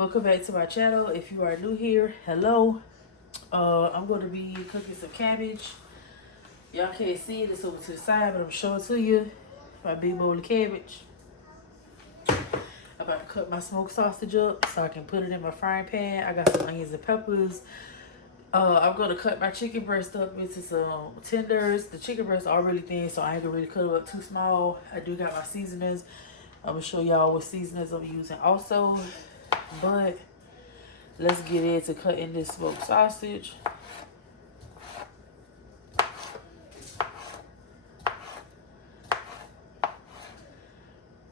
Welcome back to my channel. If you are new here, hello. I'm going to be cooking some cabbage. Y'all can't see it, it's over to the side, but I'm showing it to you. My big bowl of cabbage. I'm about to cut my smoked sausage up so I can put it in my frying pan. I got some onions and peppers. I'm going to cut my chicken breast up into some tenders. The chicken breast are really thin, so I ain't going to really cut it up too small. I do got my seasonings. I'm going to show y'all what seasonings I'm using also. But let's get into cutting this smoked sausage.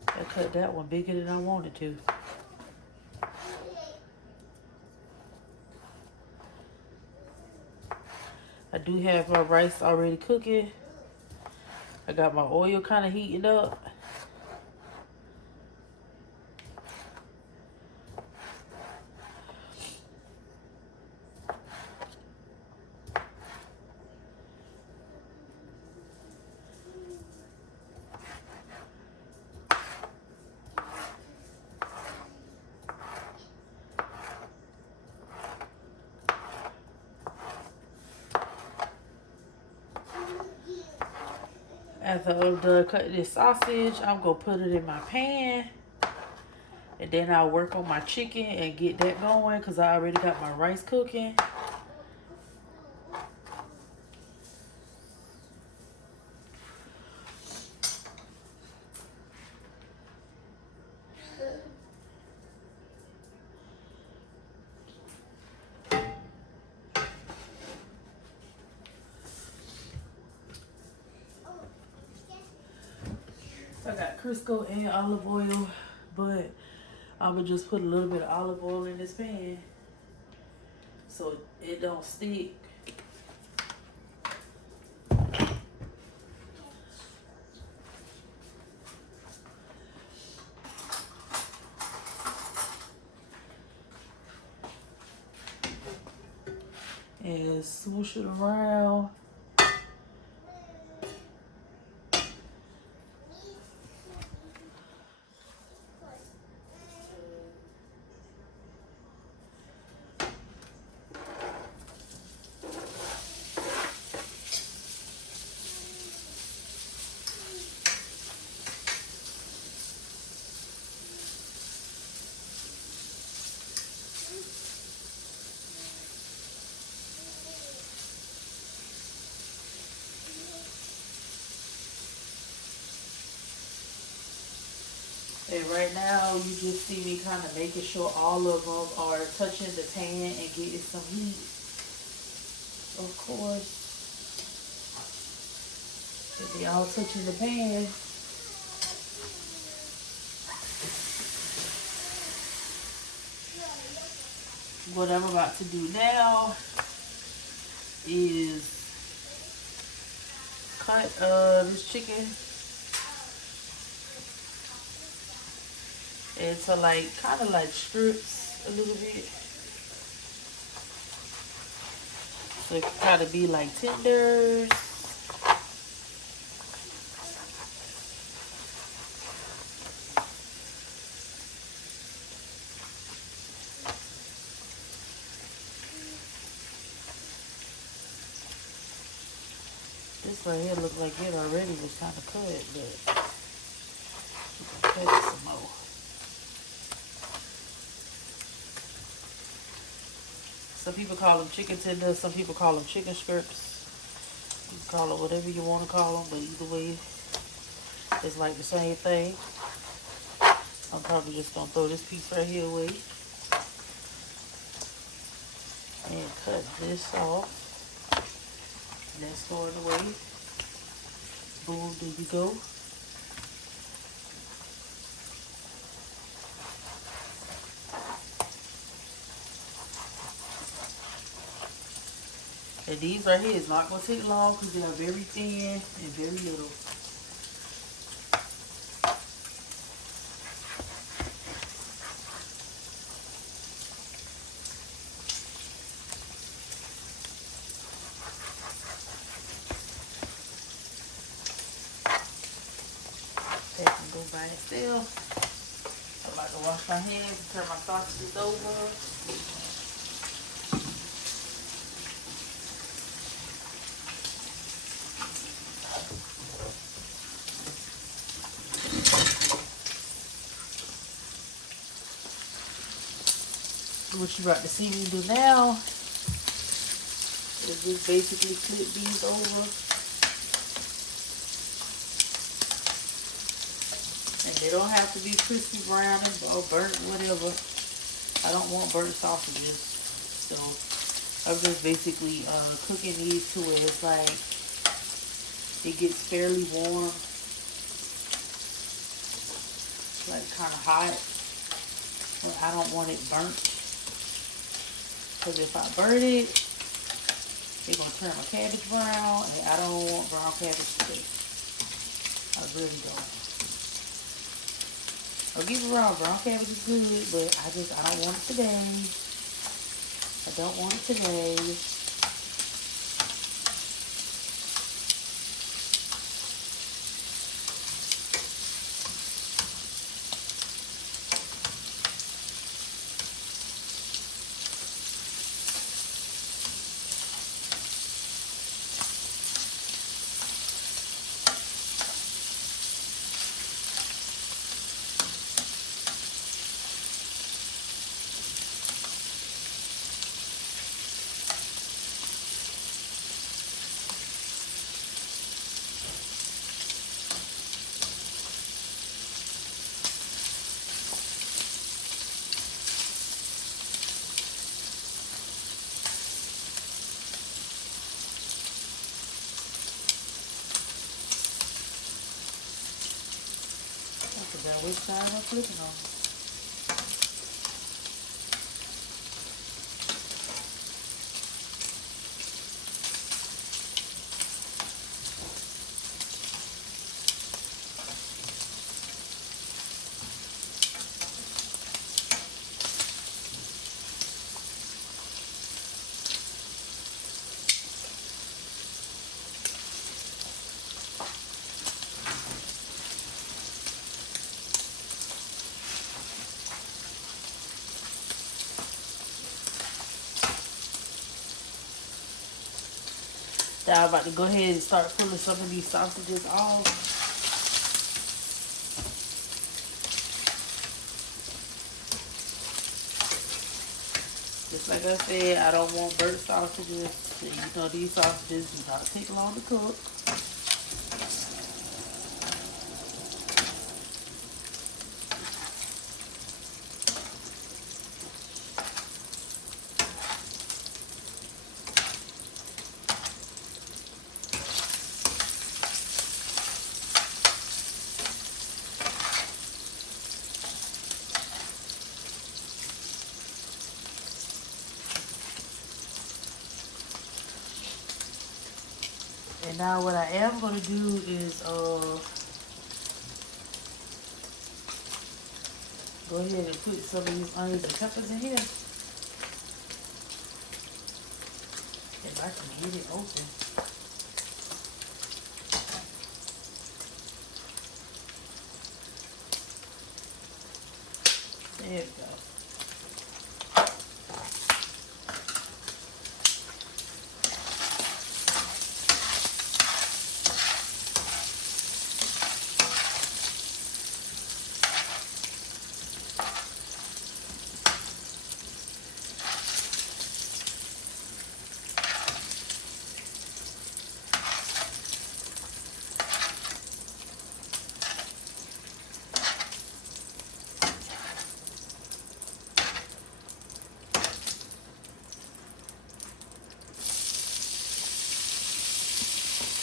I cut that one bigger than I wanted to. I do have my rice already cooking. I got my oil kind of heating up. After I'm done cutting this sausage, I'm going to put it in my pan. And then I'll work on my chicken and get that going because I already got my rice cooking. I got Crisco and olive oil, but I'm going to just put a little bit of olive oil in this pan so it don't stick. And swoosh it around. And right now, you just see me kind of making sure all of them are touching the pan and getting some heat. Of course, if they all touching the pan, what I'm about to do now is cut this chicken into like kind of like strips a little bit, so it can kind of be like tenders. This right here look like it already was kind of cut, but you can cut it some more. Some people call them chicken tenders, some people call them chicken strips. You can call it whatever you want to call them, but either way, it's like the same thing. I'm probably just going to throw this piece right here away. And cut this off. That's going away. Boom, there you go. And these right here is not going to take long because they are very thin and very little. That can go by itself. about to wash my hands and turn my sausages over. What you about to see me do now is just basically flip these over, and they don't have to be crispy brown or burnt, whatever. I don't want burnt sausages, so I'm just basically cooking these to where it's like it gets fairly warm, like kind of hot, but I don't want it burnt. Because if I burn it, it's going to turn my cabbage brown, and I don't want brown cabbage today. I really don't. I'll get it wrong, brown cabbage is good, but I don't want it today. I don't want it today. Which side I'm flipping on. Now I'm about to go ahead and start pulling some of these sausages off. Just like I said, I don't want burnt sausages. You know, these sausages do not take long to cook. And now what I am going to do is go ahead and put some of these onions and peppers in here. If I can get it open. There we go.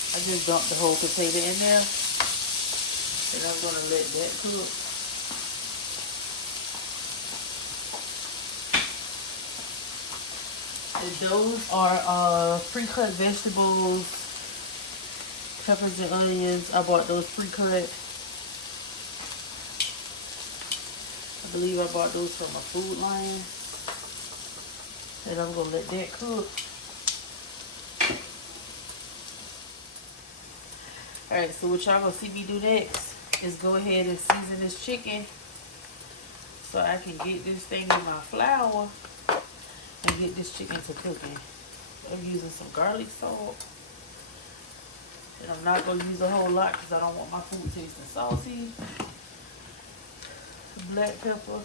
I just dumped the whole potato in there, and I'm going to let that cook. And those are pre-cut vegetables, peppers and onions. I bought those pre-cut. I believe I bought those from a Food Lion. And I'm going to let that cook. Alright, so what y'all gonna see me do next is go ahead and season this chicken so I can get this thing in my flour and get this chicken to cooking. I'm using some garlic salt. And I'm not going to use a whole lot because I don't want my food tasting salty. Black pepper.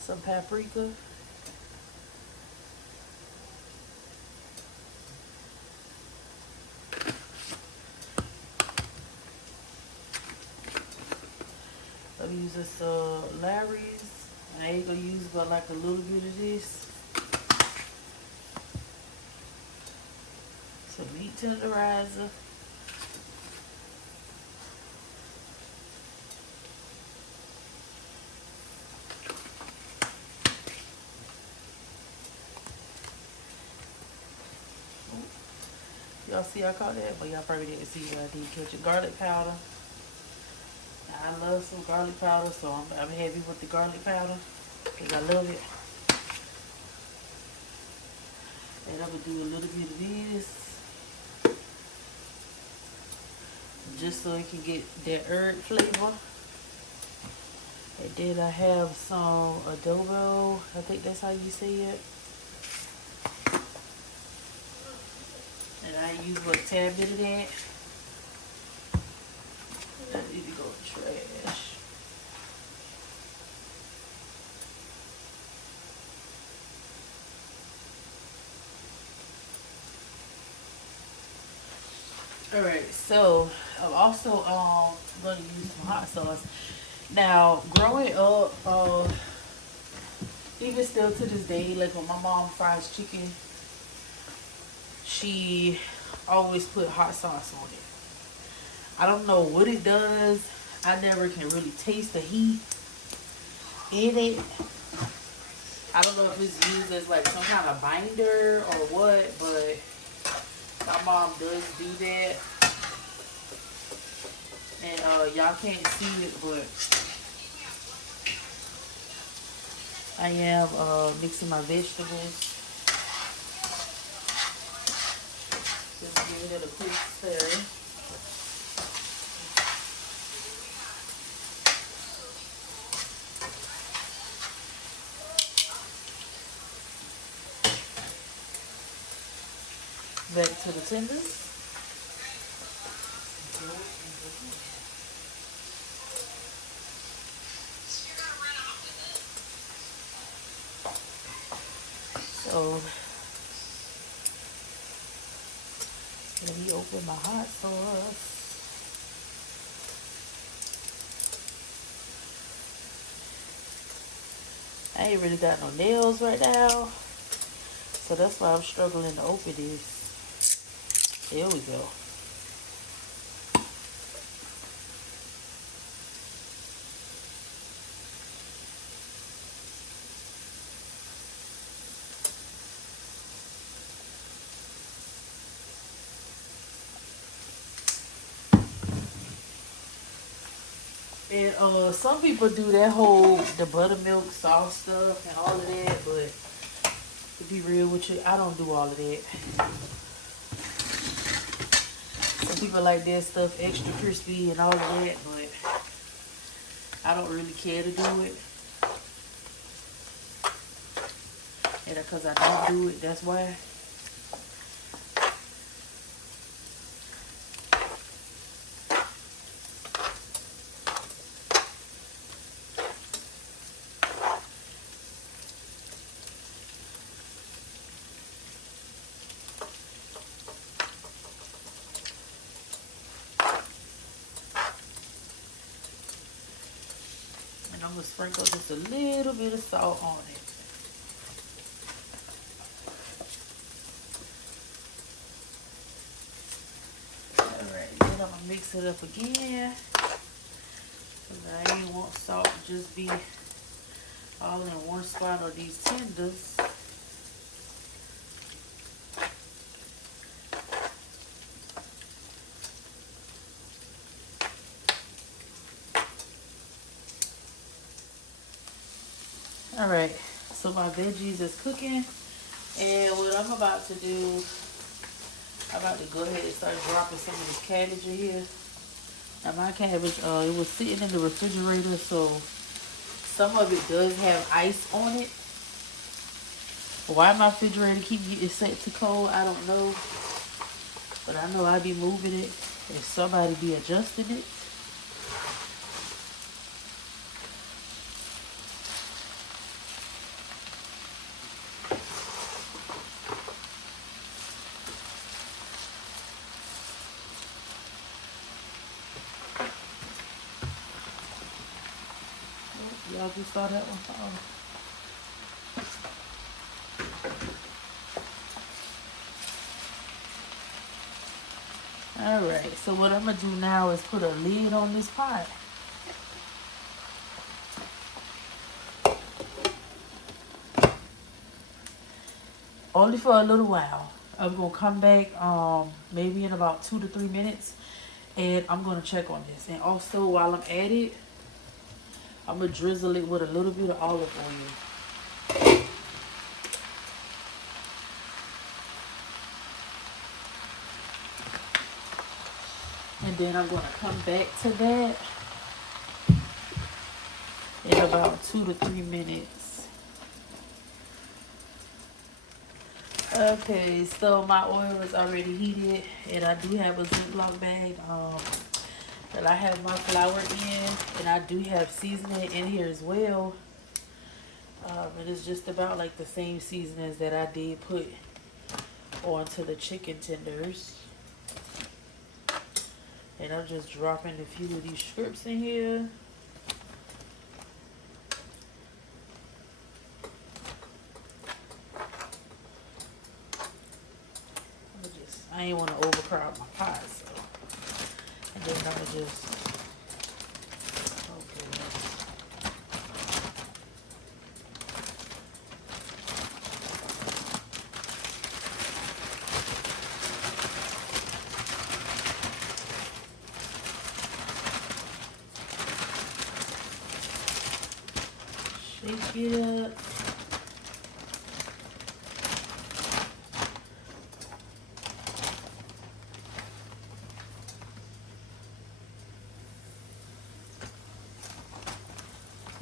Some paprika. I'm using some Larry's. I ain't gonna use but like a little bit of this. Some meat tenderizer. Y'all see I caught that, but y'all probably didn't see what I did catch it. Garlic powder. I love some garlic powder, so I'm heavy with the garlic powder because I love it. And I'm going to do a little bit of this just so it can get that herb flavor. And then I have some adobo. I think that's how you say it. And I use a tad bit of that. That need to go in the trash. Alright, so I'm also going to use some hot sauce. Now, growing up, even still to this day, like when my mom fries chicken, she always put hot sauce on it. I don't know what it does. I never can really taste the heat in it. I don't know if it's used as like some kind of binder or what, but my mom does do that. And y'all can't see it, but I am mixing my vegetables. Just giving it a quick stir. Back to the tenders. So let me open my hot sauce. I ain't really got no nails right now, so that's why I'm struggling to open this. There we go. And some people do that whole the buttermilk sauce stuff and all of that, but to be real with you, I don't do all of that. Some people like that stuff extra crispy and all of that, but I don't really care to do it. And because I don't do it, that's why. I'm going to sprinkle just a little bit of salt on it. Alright, then I'm going to mix it up again. Because I ain't want salt to just be all in one spot of these tenders. All right, so my veggies is cooking, and what I'm about to do, I'm about to go ahead and start dropping some of this cabbage in here. Now my cabbage, it was sitting in the refrigerator, so some of it does have ice on it. Why my refrigerator keep getting set to cold, I don't know. But I know I be moving it if somebody be adjusting it. Y'all just saw that one. Alright, so what I'm going to do now is put a lid on this pot. Only for a little while. I'm going to come back maybe in about 2 to 3 minutes, and I'm going to check on this. And also, while I'm at it, I'm going to drizzle it with a little bit of olive oil. And then I'm going to come back to that in about 2 to 3 minutes. Okay, so my oil is already heated, and I do have a Ziploc bag that I have my flour in, and I do have seasoning in here as well. And it's just about like the same seasonings that I did put onto the chicken tenders. And I'm just dropping a few of these strips in here. I ain't want to overcrowd my pot, so. And then I just, okay. Shake it up.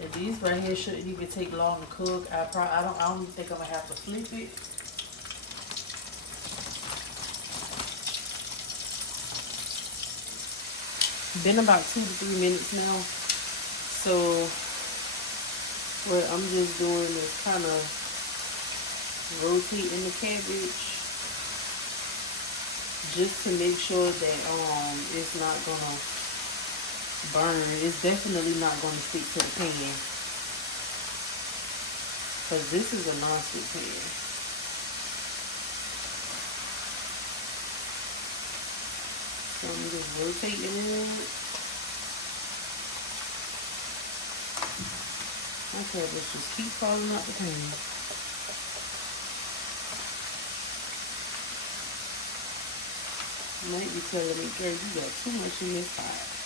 And these right here shouldn't even take long to cook. I don't even think I'm gonna have to flip it. Been about 2 to 3 minutes now. So what I'm just doing is kind of rotating the cabbage just to make sure that it's not gonna burn. It's definitely not going to stick to the pan, because this is a non-stick pan. So I'm just rotating it. Okay, let's just keep falling out the pan. You might be telling me, girl, you got too much in this pot.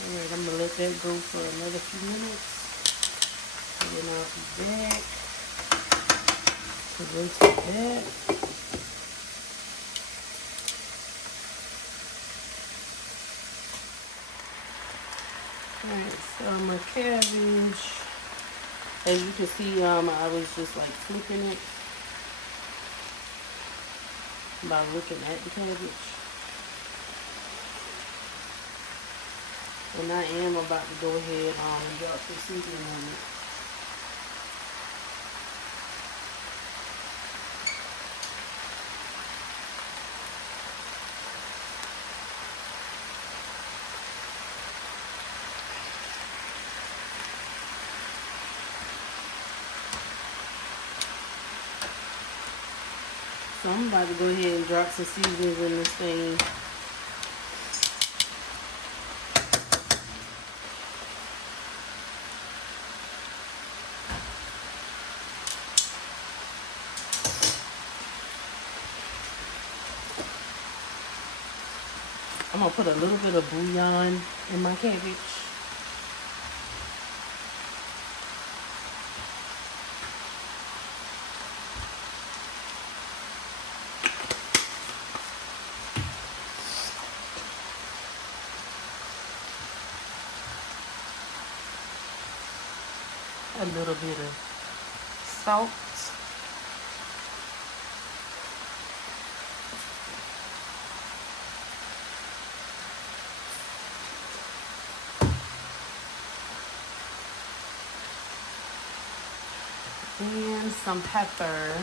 Alright, I'm going to let that go for another few minutes. And then I'll be back to rotate that. Alright, so my cabbage, as you can see, I was just like flipping it by looking at the cabbage. And I am about to go ahead and drop some seasoning on it. So I'm about to go ahead and drop some seasonings in this thing. I'm gonna put a little bit of bouillon in my cabbage. A little bit of salt. And some pepper.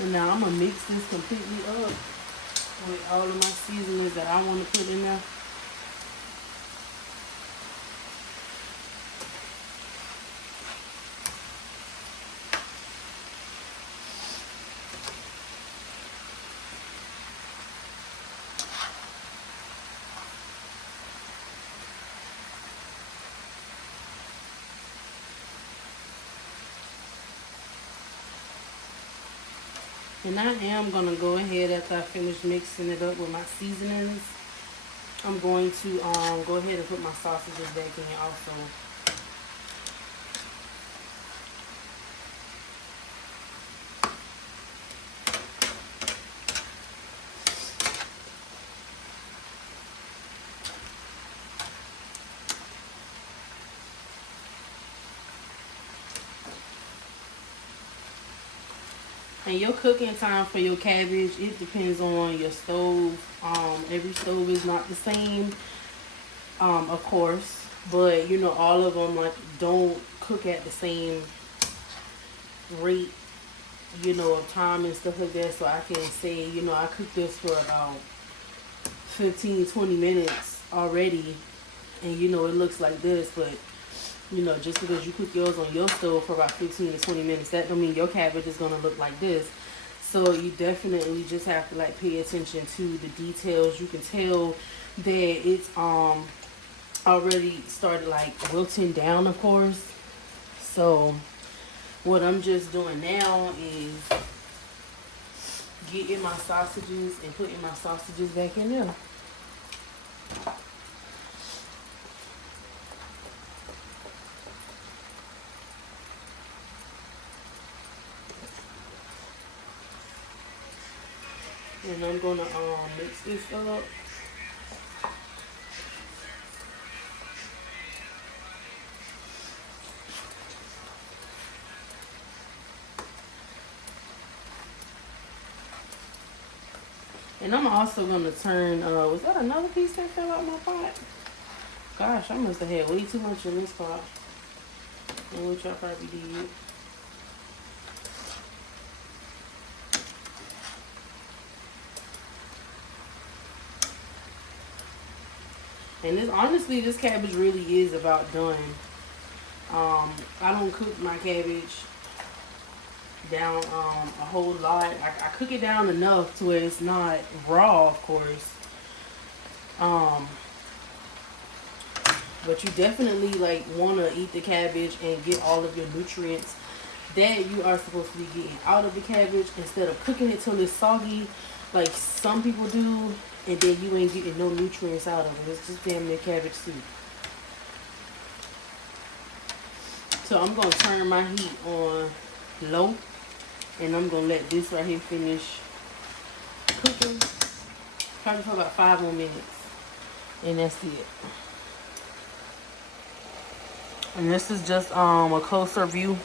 And now I'm gonna mix this completely up with all of my seasonings that I want to put in there. And I am going to go ahead, after I finish mixing it up with my seasonings, I'm going to go ahead and put my sausages back in here also. And your cooking time for your cabbage, it depends on your stove. Every stove is not the same, of course. But, you know, all of them, like, don't cook at the same rate, you know, of time and stuff like that. So I can say, you know, I cooked this for about 15-20 minutes already. And, you know, it looks like this, but... You know, just because you cook yours on your stove for about 15 to 20 minutes, that don't mean your cabbage is going to look like this. So you definitely just have to, like, pay attention to the details. You can tell that it's already started, like, wilting down, of course. So what I'm just doing now is getting my sausages and putting my sausages back in there. And I'm gonna mix this up. And I'm also gonna turn, was that another piece that fell out my pot? Gosh, I must have had way too much in this pot. And which I probably did. And this, honestly, this cabbage really is about done. I don't cook my cabbage down a whole lot. I cook it down enough to where it's not raw, of course. But you definitely, like, want to eat the cabbage and get all of your nutrients that you are supposed to be getting out of the cabbage, instead of cooking it till it's soggy like some people do, and then you ain't getting no nutrients out of it. It's just damn near cabbage soup. So I'm going to turn my heat on low, and I'm going to let this right here finish cooking, probably for about 5 more minutes, and that's it. And this is just a closer view.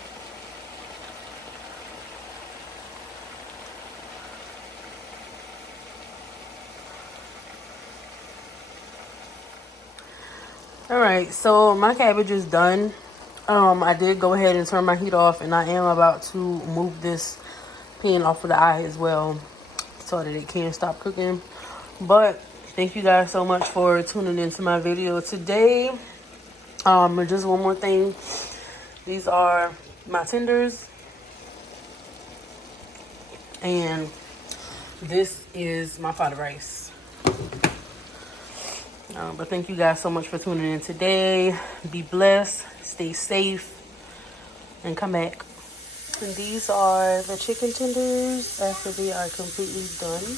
Alright, so my cabbage is done. I did go ahead and turn my heat off, and I am about to move this skin off of the eye as well, so that it can stop cooking. But thank you guys so much for tuning into my video today. Just one more thing. These are my tenders, and this is my pot of rice. But thank you guys so much for tuning in today. Be blessed, stay safe, and come back. And these are the chicken tenders after they are completely done.